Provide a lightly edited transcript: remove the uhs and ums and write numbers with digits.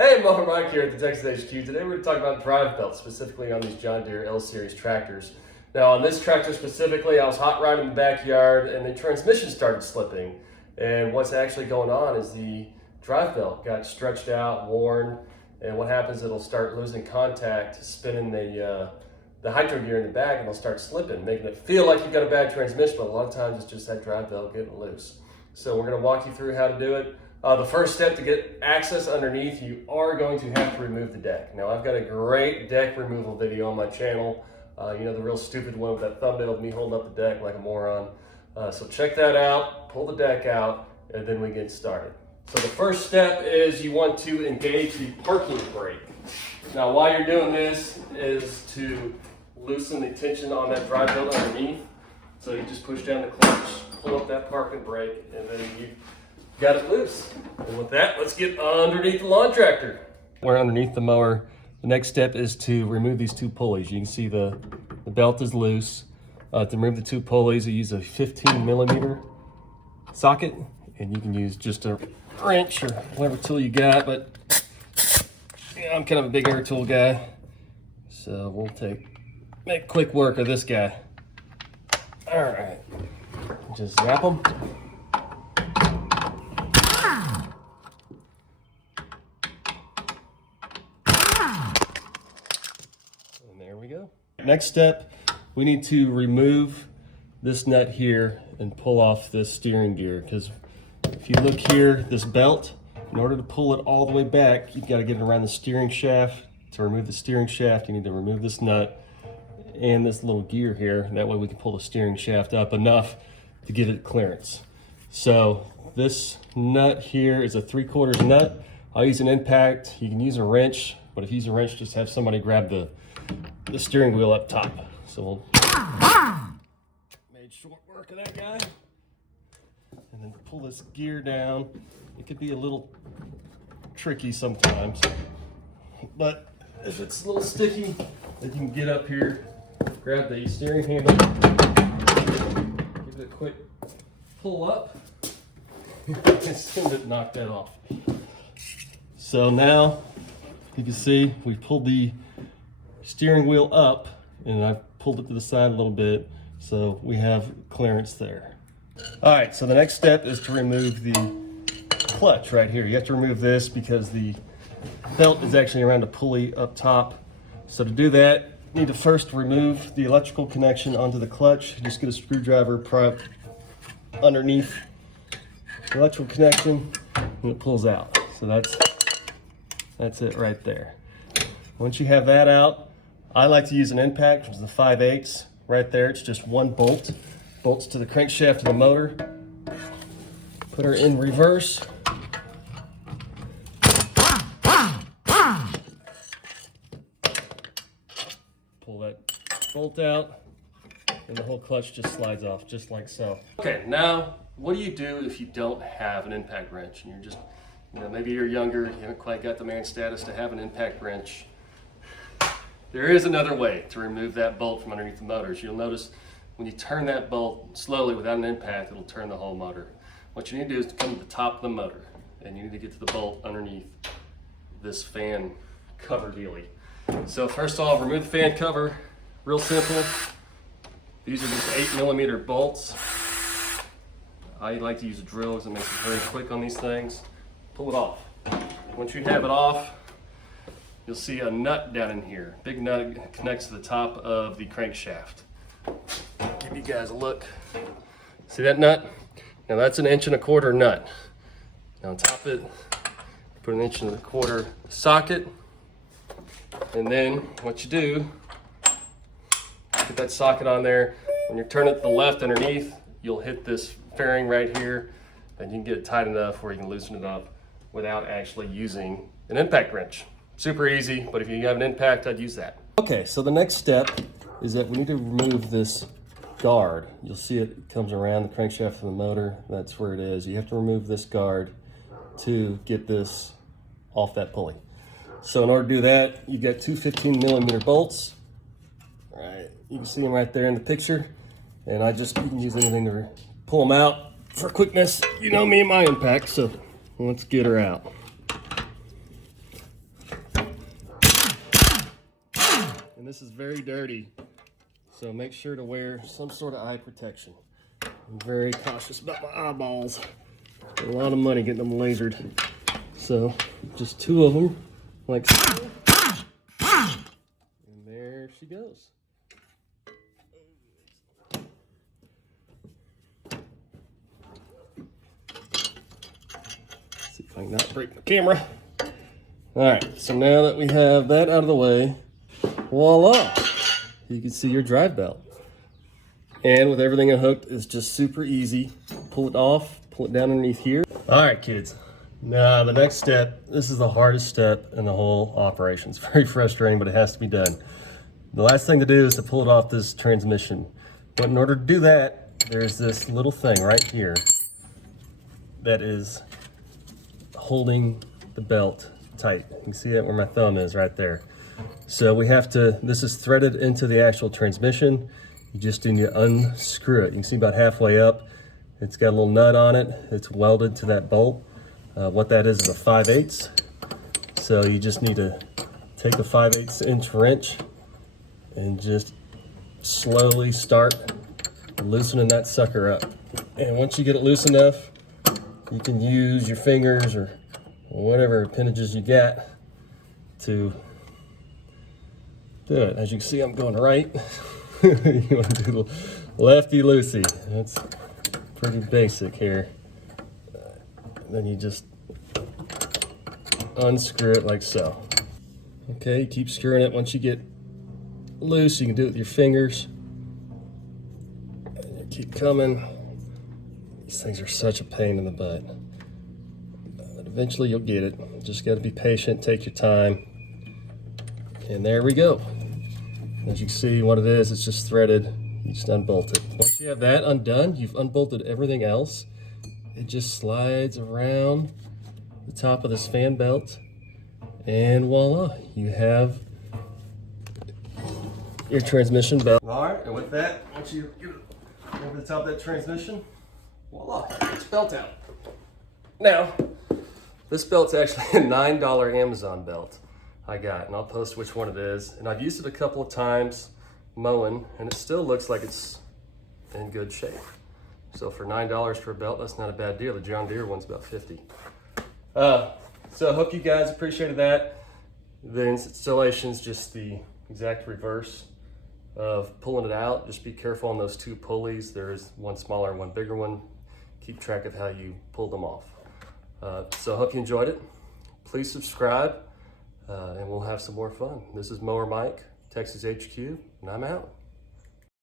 Hey, Mower Mike here at the Texas HQ. Today we're going to talk about drive belts, specifically on these John Deere L Series tractors. Now on this tractor specifically, I was hot riding in the backyard and the transmission started slipping. And what's actually going on is the drive belt got stretched out, worn, and what happens, it'll start losing contact, spinning the hydro gear in the back, and it'll start slipping, making it feel like you've got a bad transmission, but a lot of times it's just that drive belt getting loose. So we're going to walk you through how to do it. The first step to get access underneath, you are going to have to remove the deck. Now I've got a great deck removal video on my channel. You know, the real stupid one with that thumbnail of me holding up the deck like a moron. So check that out, pull the deck out, and then we get started. So the first step is you want to engage the parking brake. Now while you're doing this is to loosen the tension on that drive belt underneath. So you just push down the clutch, pull up that parking brake, and then you got it loose. And with that, let's get underneath the lawn tractor. We're underneath the mower. The next step is to remove these two pulleys. You can see the belt is loose. To remove the two pulleys, you use a 15mm socket, and you can use just a wrench or whatever tool you got, but yeah, I'm kind of a big air tool guy. So we'll make quick work of this guy. All right, just zap them. There we go. Next step, we need to remove this nut here and pull off this steering gear, because if you look here, this belt, in order to pull it all the way back, you've got to get it around the steering shaft. To remove the steering shaft, you need to remove this nut and this little gear here. That way we can pull the steering shaft up enough to give it clearance. So this nut here is a 3/4 nut. I'll use an impact. You can use a wrench, but if you use a wrench, just have somebody grab the steering wheel up top. So we'll made short work of that guy. And then pull this gear down. It could be a little tricky sometimes, but if it's a little sticky, then you can get up here, grab the steering handle, give it a quick pull up, and send it, knock that off. So now, you can see we pulled the steering wheel up, and I've pulled it to the side a little bit, so we have clearance there. All right, so the next step is to remove the clutch right here. You have to remove this because the belt is actually around a pulley up top. So to do that, you need to first remove the electrical connection onto the clutch. Just get a screwdriver, pry up underneath the electrical connection, and it pulls out. So that's it right there. Once you have that out, I like to use an impact, which is the 5/8. Right there, it's just one bolt. Bolts to the crankshaft of the motor. Put her in reverse. Pull that bolt out, and the whole clutch just slides off, just like so. Okay, now, what do you do if you don't have an impact wrench? And you're just, you know, maybe you're younger, you haven't quite got the man status to have an impact wrench. There is another way to remove that bolt from underneath the motors. You'll notice when you turn that bolt slowly without an impact, it'll turn the whole motor. What you need to do is to come to the top of the motor, and you need to get to the bolt underneath this fan cover dealie. So first off, remove the fan cover, real simple. These are just 8mm bolts. I like to use a drill because it makes it very quick on these things. Pull it off. Once you have it off, you'll see a nut down in here. Big nut connects to the top of the crankshaft. Give you guys a look. See that nut? Now that's an 1¼ inch nut. Now on top of it, put an 1¼ inch socket. And then what you do, put that socket on there. When you turn it to the left underneath, you'll hit this fairing right here, and you can get it tight enough where you can loosen it up without actually using an impact wrench. Super easy, but if you have an impact, I'd use that. Okay, so the next step is that we need to remove this guard. You'll see it comes around the crankshaft of the motor. That's where it is. You have to remove this guard to get this off that pulley. So in order to do that, you've got two 15mm bolts. All right, you can see them right there in the picture. And you can use anything to pull them out. For quickness, you know me and my impact, so let's get her out. and this is very dirty. So make sure to wear some sort of eye protection. I'm very cautious about my eyeballs. A lot of money getting them lasered. So just 2 of them, like so. And there she goes. See if I can not break my camera. All right, so now that we have that out of the way, voila, you can see your drive belt. And with everything unhooked, it's just super easy. Pull it off, pull it down underneath here. All right, kids. Now the next step, this is the hardest step in the whole operation. It's very frustrating, but it has to be done. The last thing to do is to pull it off this transmission. But in order to do that, there's this little thing right here that is holding the belt tight. You can see that where my thumb is right there. So we have to, this is threaded into the actual transmission. You just need to unscrew it. You can see about halfway up, it's got a little nut on it. It's welded to that bolt. What that is a 5/8. So you just need to take a 5/8 inch wrench and just slowly start loosening that sucker up. And once you get it loose enough, you can use your fingers or whatever appendages you got to do it. As you can see, I'm going right. You want to do the lefty loosey. That's pretty basic here. Then you just unscrew it like so. Okay, keep screwing it. Once you get loose, you can do it with your fingers. And you keep coming. These things are such a pain in the butt. But eventually you'll get it. Just got to be patient, take your time. And there we go. As you can see what it is, it's just threaded. You just unbolt it. Once you have that undone, you've unbolted everything else. It just slides around the top of this fan belt, and voila, you have your transmission belt. All right, and with that, once you get over the top of that transmission, voila, it's belt out. Now, this belt's actually a $9 Amazon belt I got, and I'll post which one it is. And I've used it a couple of times mowing, and it still looks like it's in good shape. So for $9 for a belt, that's not a bad deal. The John Deere one's about $50. So I hope you guys appreciated that. The installation's just the exact reverse of pulling it out. Just be careful on those 2 pulleys. There is one smaller and one bigger one. Keep track of how you pull them off. So I hope you enjoyed it. Please subscribe, and we'll have some more fun. This is Mower Mike, Texas HQ, and I'm out.